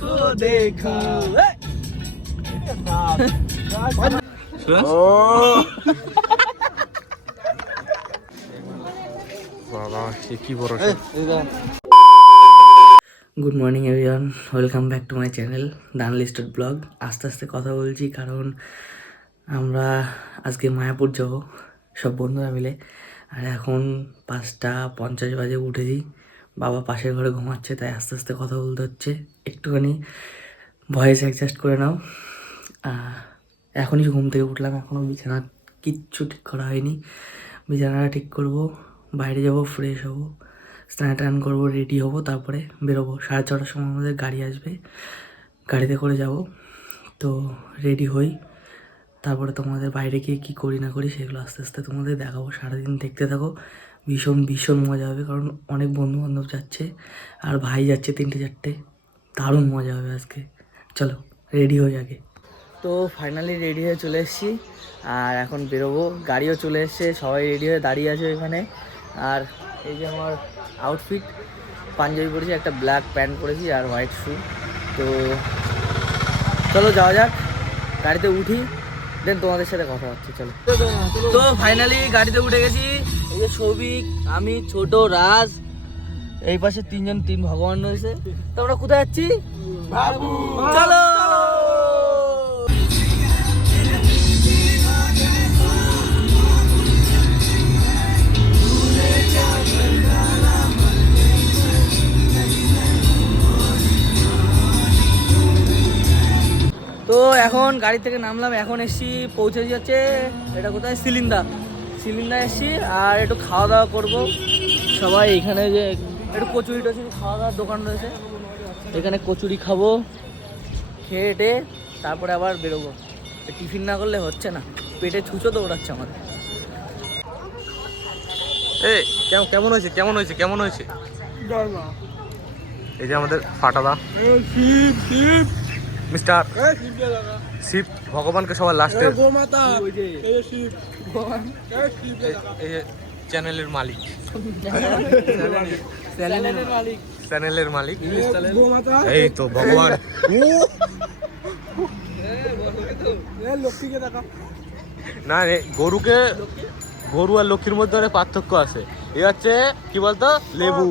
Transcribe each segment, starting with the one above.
को देखा বাবা সে কি বড় good morning everyone welcome back to my channel done listed blog আস্তে আস্তে কথা বলছি কারণ আমরা আজকে মায়াপুর যাব সব বন্ধুরা মিলে আর এখন পাঁচটা পঞ্চাশ বাজে উঠেছি বাবা পাশের ঘরে ঘুমাচ্ছে, তাই আস্তে আস্তে কথা বলতে হচ্ছে। একটুখানি ভয়েস অ্যাডজাস্ট করে নাও। এখনই ঘুম থেকে উঠলাম, এখনও বিছানা কিচ্ছু ঠিক করা হয়নি। বিছানাটা ঠিক করব, বাইরে যাব ফ্রেশ হব, স্নান টান করব রেডি হব, তারপরে বেরোবো। সাড়ে ছটার সময় আমাদের গাড়ি আসবে, গাড়িতে করে যাব। তো রেডি হই। তারপরে তোমাদের বাইরে গিয়ে কী করি না করি সেগুলো আস্তে আস্তে তোমাদের দেখাবো। সারাদিন দেখতে থাকো। ভীষণ ভীষণ মজা হবে। কারণ অনেক বন্ধু বান্ধব যাচ্ছে আর ভাই যাচ্ছে তিনটে, চারটে। দারুণ মজা হবে আজকে। চলো রেডি হই আগে। তো ফাইনালি রেডি হয়ে চলে এসেছি। আর এখন বেরোবো। গাড়িও চলে এসছে। সবাই রেডি হয়ে দাঁড়িয়ে আছে এখানে। আর এই যে আমার আউটফিট পাঞ্জাবি পরেছি, একটা ব্ল্যাক প্যান্ট পরেছি আর হোয়াইট শু তো চলো যাওয়া যাক। গাড়িতে উঠি দেন তোমাদের সাথে কথা হচ্ছে, চলো। তো ফাইনালি গাড়িতে উঠে গেছি। এই যে সৌভিক আমি ছোট রাজ এই পাশে তিনজন তিন ভগবান রয়েছে। তো আমরা কোথায় যাচ্ছি? চলো! তো এখন গাড়ি থেকে নামলাম এখন এসছি পৌঁছে যাচ্ছে এটা কোথায়? সিলিন্ডা সিলিন্ডা এসছি আর একটু খাওয়া দাওয়া করব। সবাই এখানে যে একটু কচুরি টচুরি খাওয়া দাওয়ার দোকান রয়েছে। এখানে কচুরি খাব খেয়ে টে তারপরে আবার বেরোবো। টিফিন না করলে হচ্ছে না। পেটে ছুঁচো দৌড়াচ্ছে আমাদের। এ কেমন কেমন হয়েছে? কেমন হয়েছে? কেমন হয়েছে? এই যে আমাদের ফাটাদা। মিস্টার শিব ভগবানকে সবার লাস্টে চ্যানেলের মালিক। চ্যানেলের মালিক। এই তো ভগবান। না রে গরুকে গরু আর লক্ষ্মীর মধ্যে অনেক পার্থক্য আছে। এ হচ্ছে কি বলতো? লেবু।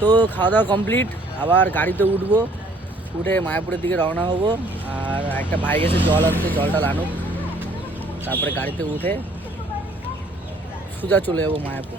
তো খাওয়া দাওয়া কমপ্লিট আবার গাড়িতে উঠবো। উঠে মায়াপুরের দিকে রওনা হব। আর একটা ভাই গেছে জল আনতে, জলটা আনুক। তারপরে গাড়িতে উঠে সোজা চলে যাব মায়াপুর।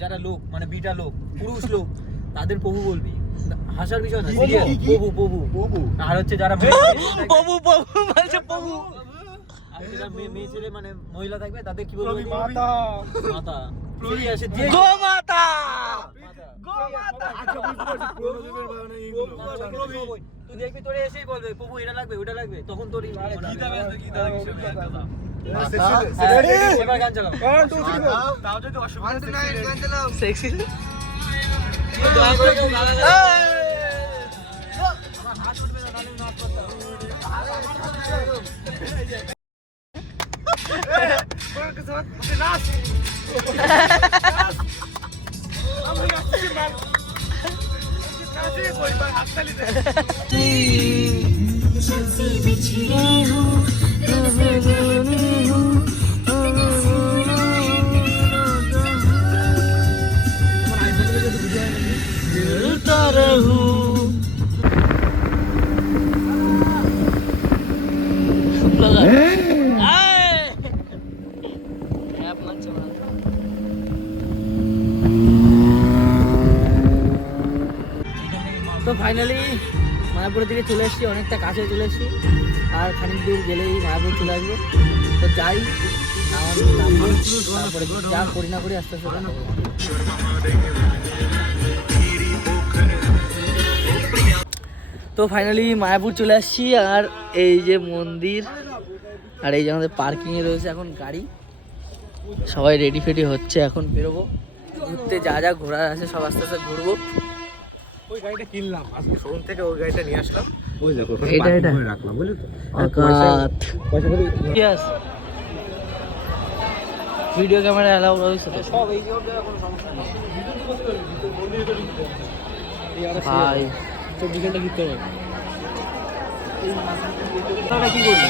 যারা লোক মানে বিটা লোক, পুরুষ লোক, তাদের প্রভু বলবি? হাসার বিষয় না প্রভু প্রভু প্রভু আর হচ্ছে যারা বলছে মেয়ে মেয়ে ছেলে মানে মহিলা থাকবে তাদের কি বলব? মাতা। মাতা। Serious, যে গো মাতা! তুই দেখবি তোরে এসেই বলবে প্রভু এটা লাগবে ওটা লাগবে তখন এবার গান চালাও। করে কেউ গালা গালা- তো ফাইনালি মায়াপুরের দিকে চলে এসেছি, অনেকটা কাছে চলে এসেছি। আর খানিক দূর গেলেই মায়াপুর চলে আসব। তো যাই তারপরে যা করি না করি আস্তে আস্তে তো ফাইনালি মায়াপুর চলে আসছি, আর এই যে মন্দির, আর এই যে আমাদের পার্কিংয়ে রয়েছে এখন গাড়ি। সবাই রেডি ফেডি হচ্ছে, এখন বেরোবো। ঘুরতে যা যা ঘোরার আছে সব আস্তে আস্তে ঘুরবো। ওই গাড়িটা কিনলাম আজকে শোরুম থেকে ওই গাড়িটা নিয়ে আসলাম। ওই দেখো এটা? করে রাখলাম বুঝলি তো? পয়সা করে ইয়েস ভিডিও ক্যামেরা অ্যালাউ রয়েছে তো? সব এই যে কোনো সমস্যা নেই। ভাই চব্বিশ ঘণ্টা ঘুরতে হবে। খাওয়া কি করবি?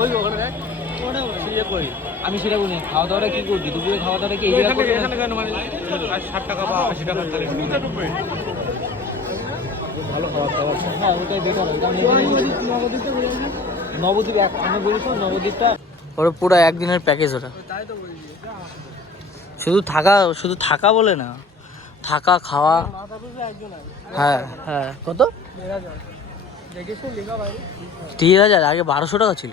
ওই ওখানে দেখ। ইয়ে করি। আমি সেটা বলি খাওয়া দাওয়াটা কি করবি? দুপুরে খাওয়া দাওয়াটা কি এই জায়গা করবি মানে? ষাট টাকা বা আশি টাকা তাহলে ভালো খাবার দাবার হ্যাঁ ওটাই বেটার হয়। কারণ নবদ্বীপ এক আমি বলি তো নবদ্বীপটা ওটা পুরো একদিনের প্যাকেজ ওটা। শুধু থাকা শুধু থাকা বলে না থাকা খাওয়া। হ্যাঁ হ্যাঁ। কত? তিন হাজার আগে বারোশো টাকা ছিল।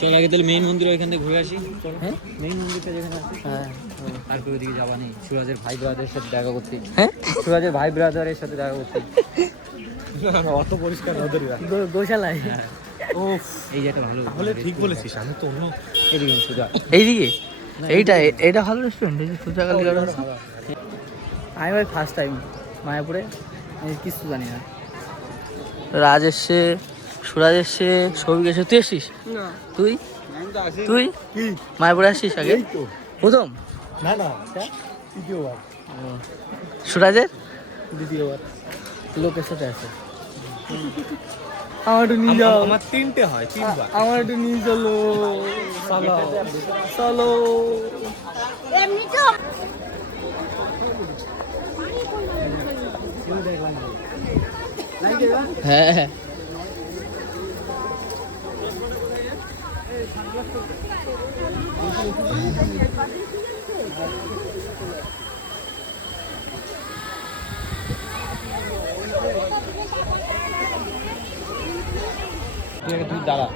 চল আগে তাহলে মেইন মন্দির ওইখান থেকে ঘুরে আসি। হ্যাঁ? মেইন মন্দিরটা যেখানে আছে হ্যাঁ তারপরে ওদিকে যাবা নেই। সুরাজের ভাই ব্রাদারের সাথে দেখা করতে। হ্যাঁ? সুরাজের ভাই ব্রাদারের সাথে দেখা করতে। অত পরিষ্কার গো- গোশালায়। ও এই জায়গাটা ভালো তাহলে ঠিক বলেছিস আমি তো অন্য এদিকে সুজা। এইদিকে? এইটা এ- এইটা ভালো রেস্টুরেন্ট এই যে সুজাকালি গার্ডেন আমি ভাই ফার্স্ট টাইম মায়াপুরে। আমি কিছু জানি না। রাজ এসছে সুরাজ এসছে সৌভিক এসে তুই এসছিস? তুই? তুই? মায়াপুরে আসছিস আগে? প্রথম? না না দ্বিতীয়বার। সুরাজের? দ্বিতীয়বার। লোকের সাথে আছে। আমার একটু নিয়ে যাও। আমার তিনটে হয় তিনবার। আমার একটু নিয়ে চলো। চলো। চলো। হ্যাঁ হ্যাঁ তুই দাঁড়া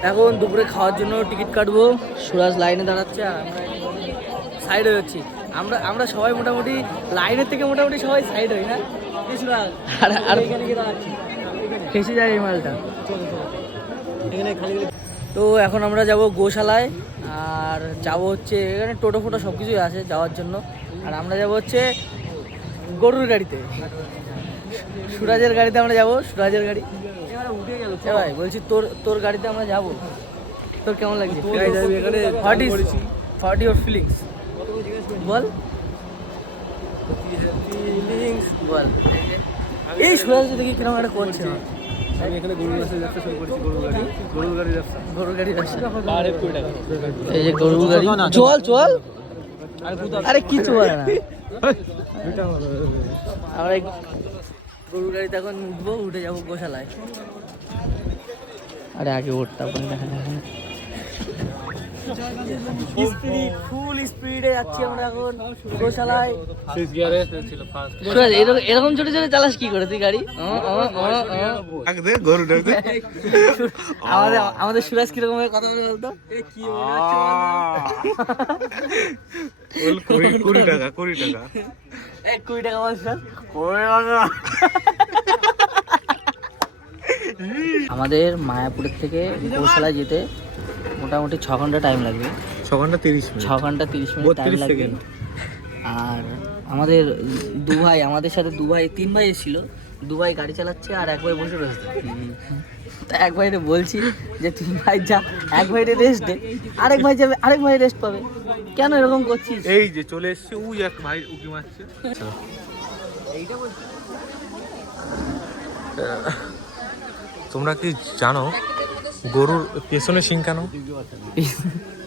এখন দুপুরে খাওয়ার জন্য টিকিট কাটবো। সুরাজ লাইনে দাঁড়াচ্ছে আর আমরা সাইড হয়ে যাচ্ছি। আমরা আমরা সবাই মোটামুটি লাইনের থেকে মোটামুটি সবাই সাইড হই না? সুরাজ আর আর। এখানে গিয়ে দাঁড়াচ্ছি। ফেসে যায় এই মালটা। এখানে খালি তো এখন আমরা যাব গোশালায় আর যাব হচ্ছে এখানে টোটো ফোটো সব কিছুই আছে যাওয়ার জন্য। আর আমরা যাব হচ্ছে গরুর গাড়িতে। সুরাজের গাড়িতে আমরা যাব সুরাজের গাড়ি। উঠে ভাই বলছি তোর তোর গাড়িতে আমরা যাব। তোর কেমন লাগছে? এখানে what is what your feelings বল। বল। এই সুরাজ দেখি কীরকম একটা করছে। আমি এখানে গরুর ব্যবসা ব্যবসা শুরু করেছি গরুর গাড়ি। গরুর গাড়ি ব্যবসা। গরুর গাড়ি রাস্তা আর একটু টাকা এই যে গরুর গাড়ি। চল চল আরে কিছু বলে না আমরা গরুর গাড়িতে এখন উঠবো উঠে যাব গোশালায়। আরে আগে উঠতাম দেখা দেখা স্পিড ফুল স্পিডে যাচ্ছি আমরা এখন গোশালায়। এরকম এরকম ছোট ছোট চালাস কি করে তুই গাড়ি? আমাদের আমাদের সুরাজ কীরকম ভাবে কথা বলে বলতো? কি কুড়ি কুড়ি টাকা কুড়ি টাকা। কুড়ি টাকা বল সুরাজ। কুড়ি টাকা। আমাদের মায়াপুরের থেকে গোশালায় যেতে মোটামুটি ছ ঘণ্টা টাইম লাগবে। ছ ঘণ্টা তিরিশ ছ ঘণ্টা তিরিশ মিনিট টাইম লাগবে। আর আমাদের দু ভাই আমাদের সাথে দু ভাই তিন ভাই এসেছিল। দু ভাই গাড়ি চালাচ্ছে আর এক ভাই বসে রয়েছে। তা এক ভাইরে বলছি যে তিন ভাই যা এক ভাইরে রেস্ট দে। আরেক ভাই যাবে আরেক ভাই রেস্ট পাবে। কেন এরকম করছিস? এই যে চলে এসছে উই এক ভাই উকি মারছে। তোমরা কি জানো গরুর পেছনে শিং কেন?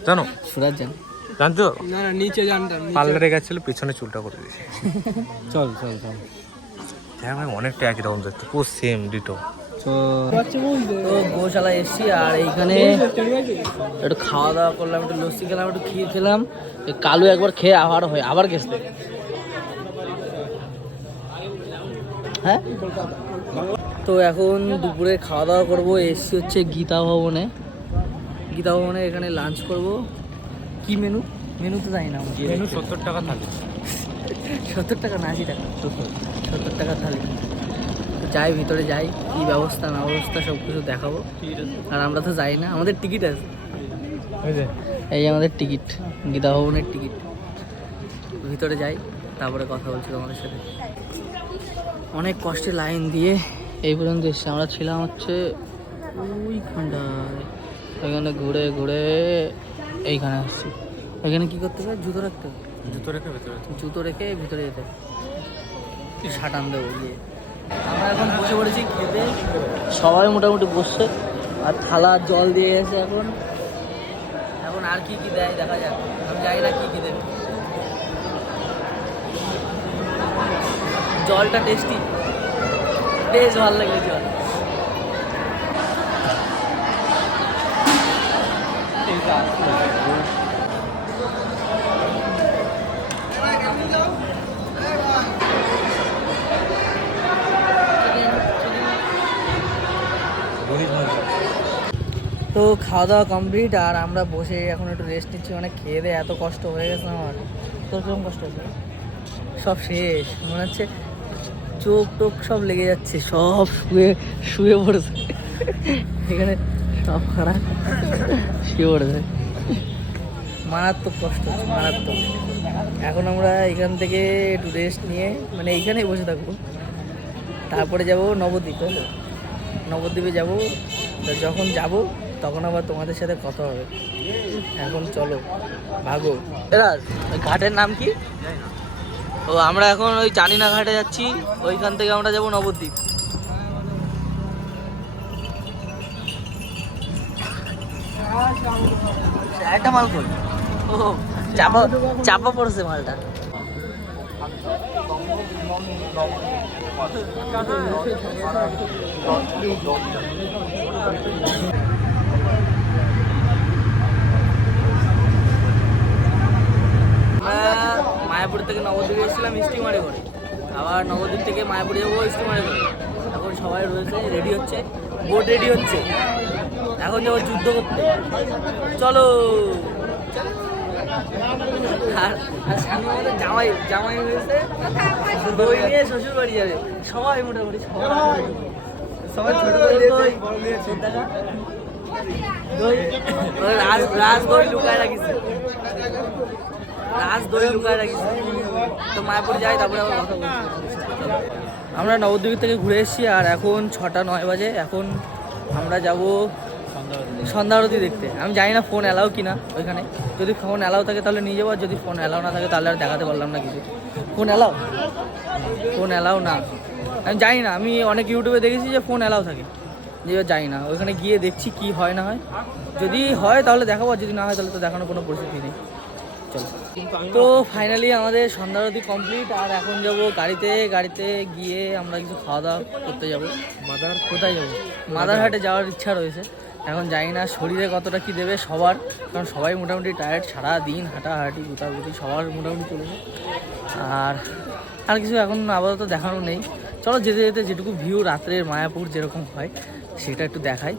জানো? সুরাজ জান জানতো না না নিচে জানতাম পার্লারে গেছিল পেছনে চুলটা করে দিয়েছে। চল চল চল। হ্যাঁ ভাই অনেকটা একই রকম দেখতে। পুরো সেম ডিটো তো তো গোশালা এসছি আর এইখানে একটু খাওয়া দাওয়া করলাম একটু লস্যি খেলাম একটু ক্ষীর খেলাম। কালু একবার খেয়ে আবার হয় আবার গেছে। হ্যাঁ? তো এখন দুপুরে খাওয়া দাওয়া করব এসছি হচ্ছে গীতা ভবনে। গীতা ভবনে এখানে লাঞ্চ করব। কি মেনু মেনু তো জানি না। মেনু সত্তর টাকা থাকে সত্তর টাকা না আশি টাকা। সত্তর টাকা থালি। যাই ভিতরে যাই কি ব্যবস্থা না ব্যবস্থা সব কিছু দেখাবো আর আমরা তো যাই না আমাদের টিকিট আছে। এই যে। আমাদের টিকিট গীতা ভবনের টিকিট ভিতরে যাই। তারপরে কথা বলছি তোমাদের সাথে। অনেক কষ্টে লাইন দিয়ে এই পর্যন্ত এসছে। আমরা ছিলাম হচ্ছে ওইখানটায়। এখানে ঘুরে ঘুরে এইখানে আসছি। এখানে কি করতে হবে জুতো রাখতে হবে জুতো রেখে ভেতরে জুতো রেখে ভিতরে যেতে সাটান দেবো গিয়ে। আমরা এখন বসে পড়েছি খেতে। সবাই মোটামুটি বসছে। আর থালা জল দিয়ে গেছে এখন। এখন আর কি কি দেয় দেখা যাক। আমি জানি না কি কি দেবে। জলটা টেস্টি বেশ ভালো লাগে জল। তো খাওয়া দাওয়া কমপ্লিট আর আমরা বসে এখন একটু রেস্ট নিচ্ছি। অনেক খেয়ে দিয়ে এত কষ্ট হয়ে গেছে আমার। তোর কষ্ট হচ্ছে সব শেষ। মনে হচ্ছে চোখ টোক সব লেগে যাচ্ছে, সব শুয়ে শুয়ে পড়েছে। এখানে সব খারাপ। শুয়ে পড়েছে। মারাত্মক কষ্ট হচ্ছে, মারাত্মক। এখন আমরা এখান থেকে একটু রেস্ট নিয়ে মানে এইখানেই বসে থাকব। তারপরে যাব নবদ্বীপ? নবদ্বীপে যাব যখন যাব, তখন আবার তোমাদের সাথে কথা হবে। এখন চলো, ভাগো। ঘাটের নাম কি? ও আমরা এখন ওই জানিনা ঘাটে যাচ্ছি। ওইখান থেকে আমরা যাব নবদ্বীপ। একটা মাল কর ও চাপা চাপা পড়ছে মালটা। আমরা মায়াপুর থেকে নবদ্বীপে এসেছিলাম স্টিমারে করে। আবার নবদ্বীপ থেকে মায়াপুরে যাব স্টিমারে করে। এখন সবাই রয়েছে রেডি হচ্ছে বোট রেডি হচ্ছে। এখন যাব যুদ্ধ করতে। চলো। আর আর সামনে আমাদের জামাই জামাই হয়েছে দই নিয়ে শ্বশুর বাড়ি যাবে। সবাই মোটামুটি সবাই সবাই ছোট দই রাজ রাজ দই লুকায় রাখিছে তো যাই, তারপরে কথা বলছি আমরা নবদ্বীপ থেকে ঘুরে এসেছি আর এখন ছটা নয় বাজে। এখন আমরা যাব সন্ধ্যা আরতি দেখতে। আমি জানি না ফোন অ্যালাউ কিনা ওইখানে। যদি ফোন অ্যালাউ থাকে তাহলে নিয়ে যাব, আর যদি ফোন অ্যালাউ না থাকে তাহলে আর দেখাতে পারলাম না কিছু। ফোন অ্যালাউ ফোন অ্যালাউ না। আমি জানি না, আমি অনেক ইউটিউবে দেখেছি যে ফোন অ্যালাউ থাকে। যে জানি না, ওইখানে গিয়ে দেখছি কি হয় না হয়। যদি হয় তাহলে দেখাবো, আর যদি না হয় তাহলে তো দেখানোর কোনো পরিস্থিতি নেই। তো ফাইনালি আমাদের সন্ধ্যা আরতি কমপ্লিট আর এখন যাব গাড়িতে গাড়িতে গিয়ে আমরা কিছু খাওয়া দাওয়া করতে যাব। মাদার কোথায় যাব? মাদারহাটে যাওয়ার ইচ্ছা রয়েছে। এখন জানি না শরীরে কতটা কি দেবে সবার কারণ সবাই মোটামুটি টায়ার্ড সারা দিন হাঁটাহাঁটি গুতাগুতি সবার মোটামুটি চলেছে আর আর কিছু এখন আপাতত দেখানো নেই। চলো যেতে যেতে যেটুকু ভিউ রাত্রের মায়াপুর যেরকম হয় সেটা একটু দেখাই।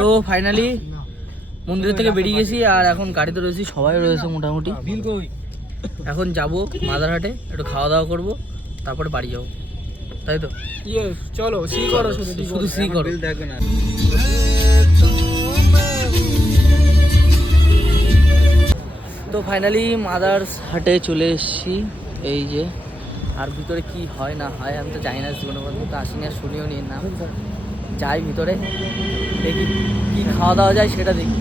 তো ফাইনালি মন্দির থেকে বেরিয়ে গেছি আর এখন গাড়িতে রয়েছি সবাই রয়েছে মোটামুটি। এখন যাব মাদারহাটে একটু খাওয়া দাওয়া করব তারপরে বাড়ি যাব। তাই তো? চলো সি করো শুধু শুধু সি করো। তো ফাইনালি মাদার্স হাটে চলে এসেছি এই যে। আর ভিতরে কি হয় না হয় আমি তো জানি না জীবনের মধ্যে তো আসিনি আর শুনিও নি না। যাই ভিতরে দেখি কি খাওয়া দাওয়া যায় সেটা দেখি।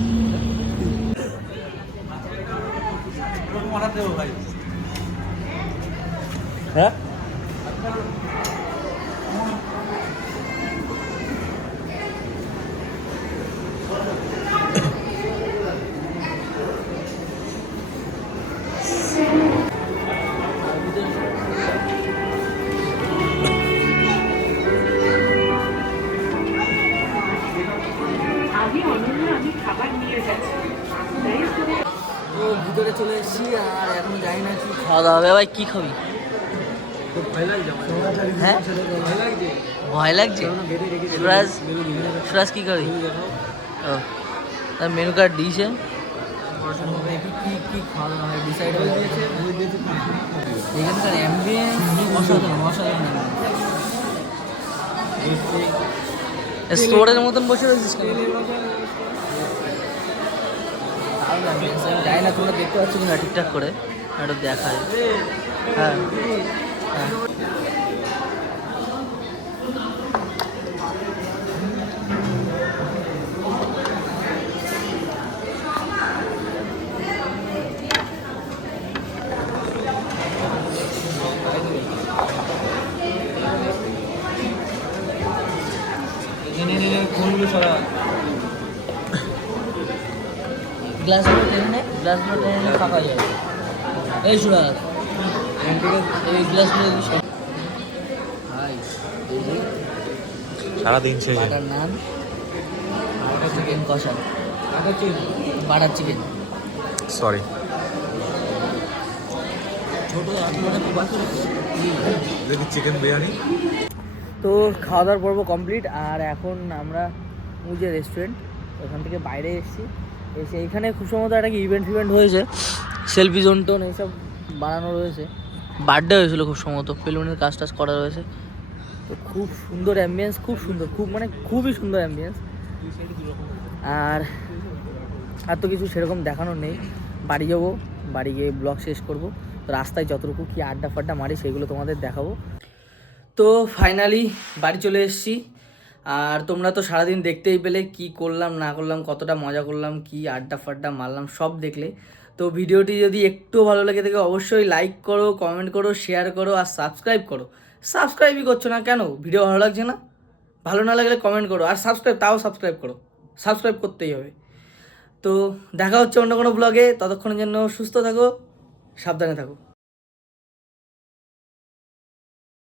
হ্যাঁ ভাই কি খাবি? হ্যাঁ? ভয় লাগছে? সুরাজ সুরাজ কি খাবি? ও তার মেনু কার্ড দিয়েছে এখানকার অ্যাম্বিয়েন্স অসাধারণ অসাধারণ স্টোরের মতন বসে রয়েছিস কেন? দারুণ জানি না তোমরা দেখতে পাচ্ছ কিনা। ঠিকঠাক করে। একটু দেখায় হ্যাঁ হ্যাঁ গ্লাসগুলো টেনে নে গ্লাসগুলো টেনে নিয়ে ফাঁকা যায় এই সুরাজ এই হাই সারাদিন শেষে বাটার নান চিকেন কষা বাটার চিকেন সরি দেখি চিকেন বিরিয়ানি। তো খাওয়া দাওয়ার পর্ব কমপ্লিট আর এখন আমরা মুজে রেস্টুরেন্ট ওখান থেকে বাইরে এসেছি। এসে এখানে খুব সম্ভবত একটা কি ইভেন্ট ফিভেন্ট হয়েছে। সেলফি জোন টোন এইসব বানানো রয়েছে। বার্থডে হয়েছিল খুব সম্ভবত, বেলুনের কাজ টাজ করা রয়েছে। তো খুব সুন্দর অ্যাম্বিয়েন্স খুব সুন্দর, খুব মানে খুবই সুন্দর অ্যাম্বিয়েন্স আর আর তো কিছু সেরকম দেখানোর নেই। বাড়ি যাব, বাড়ি গিয়ে ব্লগ শেষ করব। রাস্তায় যতটুকু কি আড্ডা ফাড্ডা মারি সেগুলো তোমাদের দেখাবো। তো ফাইনালি বাড়ি চলে এসেছি। আর তোমরা তো সারাদিন দেখতেই পেলে কি করলাম, না করলাম, কতটা মজা করলাম, কি আড্ডা ফাড্ডা মারলাম, সব দেখলে। তো ভিডিওটি যদি একটু ভালো লাগে থাকে, অবশ্যই লাইক করো কমেন্ট করো শেয়ার করো আর সাবস্ক্রাইব করো। সাবস্ক্রাইবই করছ না কেন? ভিডিও ভালো লাগছে না? ভালো না লাগলে কমেন্ট করো। আর সাবস্ক্রাইব তাও সাবস্ক্রাইব করো। সাবস্ক্রাইব করতেই হবে। তো দেখা হচ্ছে অন্য কোনো ব্লগে ততক্ষণের জন্য সুস্থ থাকো, সাবধানে থাকো।